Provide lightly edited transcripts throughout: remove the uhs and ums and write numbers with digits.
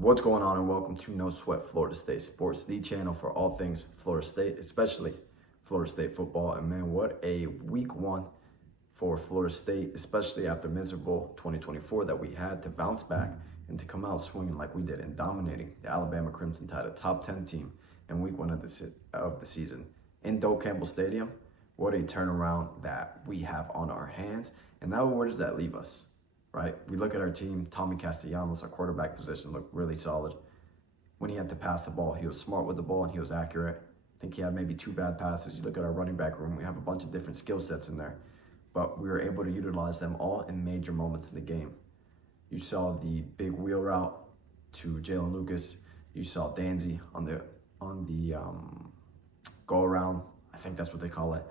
What's going on, and welcome to No Sweat Florida State Sports, the channel for all things Florida State, especially Florida State football. And man, what a week one for Florida State, especially after miserable 2024 that we had to bounce back and to come out swinging like we did and dominating the Alabama Crimson Tide, a top 10 team in week one of the season in Doak Campbell Stadium. What a turnaround that we have on our hands. And now where does that leave us? Right? We look at our team. Tommy Castellanos, our quarterback position, looked really solid. When he had to pass the ball, he was smart with the ball and he was accurate. I think he had maybe 2 bad passes. You look at our running back room, we have a bunch of different skill sets in there, but we were able to utilize them all in major moments in the game. You saw the big wheel route to Jalen Lucas. You saw Danzy on the go around. I think that's what they call it.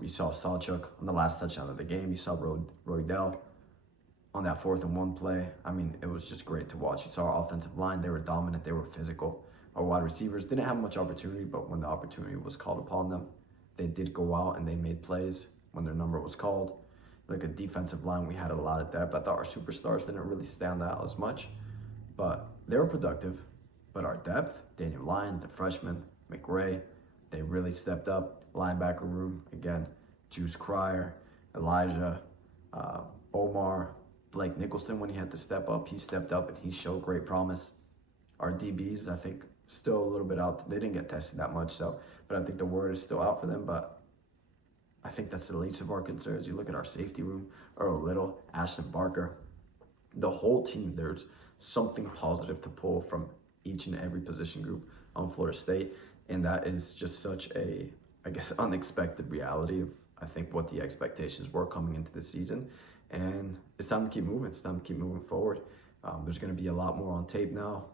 You saw Sawchuk on the last touchdown of the game. You saw Roydell on that 4th and 1 play. I mean, it was just great to watch. You saw our offensive line. They were dominant. They were physical. Our wide receivers didn't have much opportunity, but when the opportunity was called upon them, they did go out and they made plays when their number was called. Like a defensive line, we had a lot of depth. I thought our superstars didn't really stand out as much, but they were productive. But our depth, Daniel Lyons, the freshman, McRae, they really stepped up. Linebacker room, again, Juice Cryer, Elijah, Omar, Blake Nicholson, when he had to step up, he stepped up and he showed great promise. Our DBs, I think, still a little bit out. They didn't get tested that much, but I think the word is still out for them. But I think that's the least of our concerns. You look at our safety room, Earl Little, Ashton Barker, the whole team, there's something positive to pull from each and every position group on Florida State. And that is just such a, I guess, unexpected reality of, I think, what the expectations were coming into the season. And it's time to keep moving. It's time to keep moving forward. There's going to be a lot more on tape now.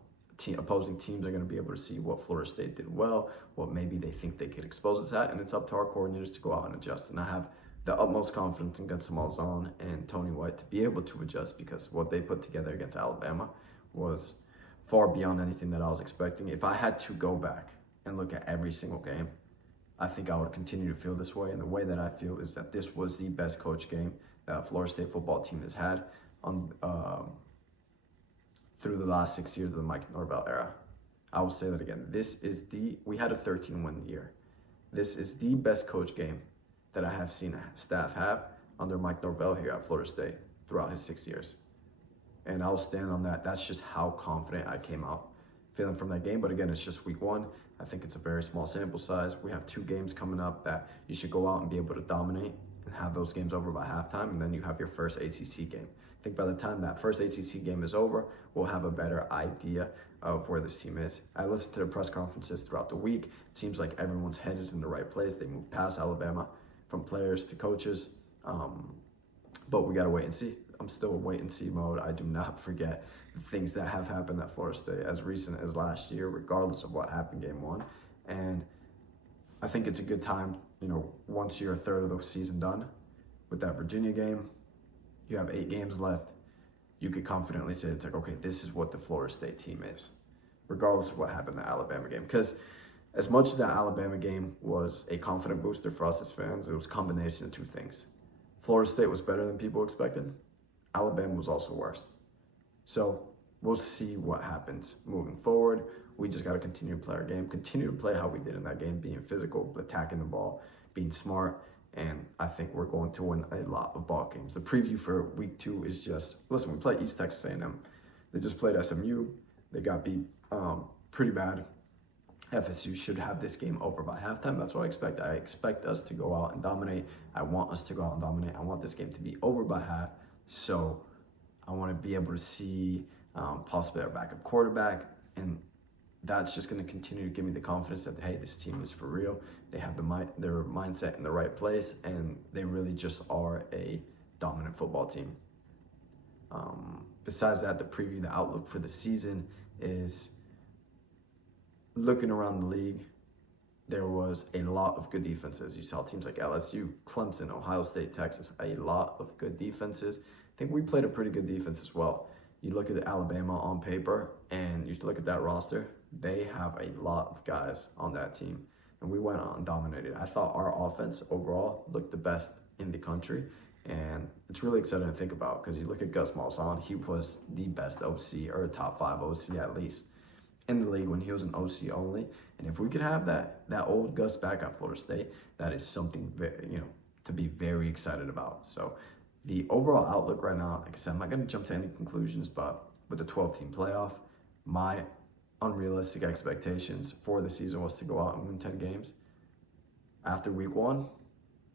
Opposing teams are going to be able to see what Florida State did well, what maybe they think they could expose us at, and it's up to our coordinators to go out and adjust. And I have the utmost confidence in Gus Malzahn and Tony White to be able to adjust, because what they put together against Alabama was far beyond anything that I was expecting. If I had to go back and look at every single game, I think I would continue to feel this way. And the way that I feel is that this was the best coach game that Florida State football team has had on through the last 6 years of the Mike Norvell era. I will say that again. We had a 13-win year. This is the best coach game that I have seen a staff have under Mike Norvell here at Florida State throughout his 6 years. And I'll stand on that. That's just how confident I came out feeling from that game. But again, it's just week one. I think it's a very small sample size. We have 2 games coming up that you should go out and be able to dominate and have those games over by halftime, and then you have your first ACC game. I think by the time that first ACC game is over, we'll have a better idea of where this team is. I listened to the press conferences throughout the week. It seems like everyone's head is in the right place. They moved past Alabama from players to coaches, but we got to wait and see. I'm still in wait and see mode. I do not forget the things that have happened at Florida State as recent as last year, regardless of what happened game one. And I think it's a good time, once you're a third of the season done with that Virginia game, you have 8 games left. You could confidently say it's like, okay, this is what the Florida State team is, regardless of what happened in the Alabama game. Because as much as that Alabama game was a confident booster for us as fans, it was a combination of 2 things. Florida State was better than people expected. Alabama was also worse. So we'll see what happens moving forward. We just got to continue to play our game, continue to play how we did in that game, being physical, attacking the ball, being smart, and I think we're going to win a lot of ball games. The preview for week 2 is just, listen, we play East Texas A&M. They just played SMU. They got beat pretty bad. FSU should have this game over by halftime. That's what I expect. I expect us to go out and dominate. I want us to go out and dominate. I want this game to be over by half. So I want to be able to see possibly our backup quarterback, and that's just going to continue to give me the confidence that, hey, this team is for real. They have their mindset in the right place, and they really just are a dominant football team. Besides that, the preview, the outlook for the season is looking around the league. There was a lot of good defenses. You saw teams like LSU, Clemson, Ohio State, Texas, a lot of good defenses. I think we played a pretty good defense as well. You look at Alabama on paper, and you look at that roster, they have a lot of guys on that team, and we went on and dominated. I thought our offense overall looked the best in the country, And it's really exciting to think about because you look at Gus Malzahn, he was the best OC or a top 5 OC at least in the league when he was an OC only. And if we could have that old Gus back at Florida State, that is something very, to be very excited about. So the overall outlook right now, like I said, I'm not going to jump to any conclusions, but with the 12-team playoff, my unrealistic expectations for the season was to go out and win 10 games. After week 1,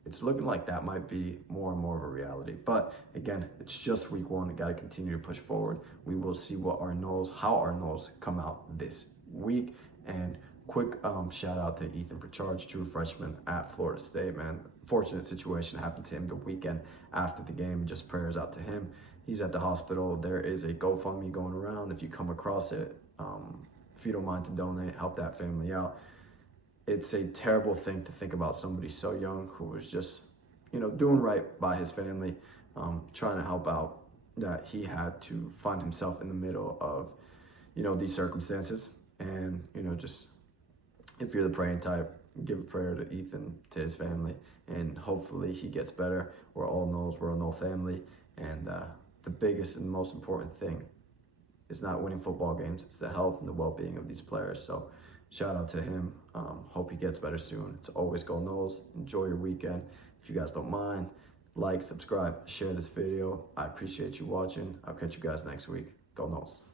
it's looking like that might be more and more of a reality. But again, it's just week 1. We got to continue to push forward. We will see how our Noles come out this week. And quick shout out to Ethan Pritchard, true freshman at Florida State, man. Fortunate situation happened to him the weekend after the game. Just prayers out to him. He's at the hospital. There is a GoFundMe going around. If you come across it, if you don't mind to donate, help that family out. It's a terrible thing to think about somebody so young who was just, doing right by his family, trying to help out, that he had to find himself in the middle of, these circumstances. And, just if you're the praying type, give a prayer to Ethan, to his family, and hopefully he gets better. We're all Noles, we're a Nole family. And the biggest and most important thing is not winning football games, it's the health and the well-being of these players. So shout out to him. Hope he gets better soon. It's always go Noles. Enjoy your weekend. If you guys don't mind, like, subscribe, share this video. I appreciate you watching. I'll catch you guys next week. Go Noles.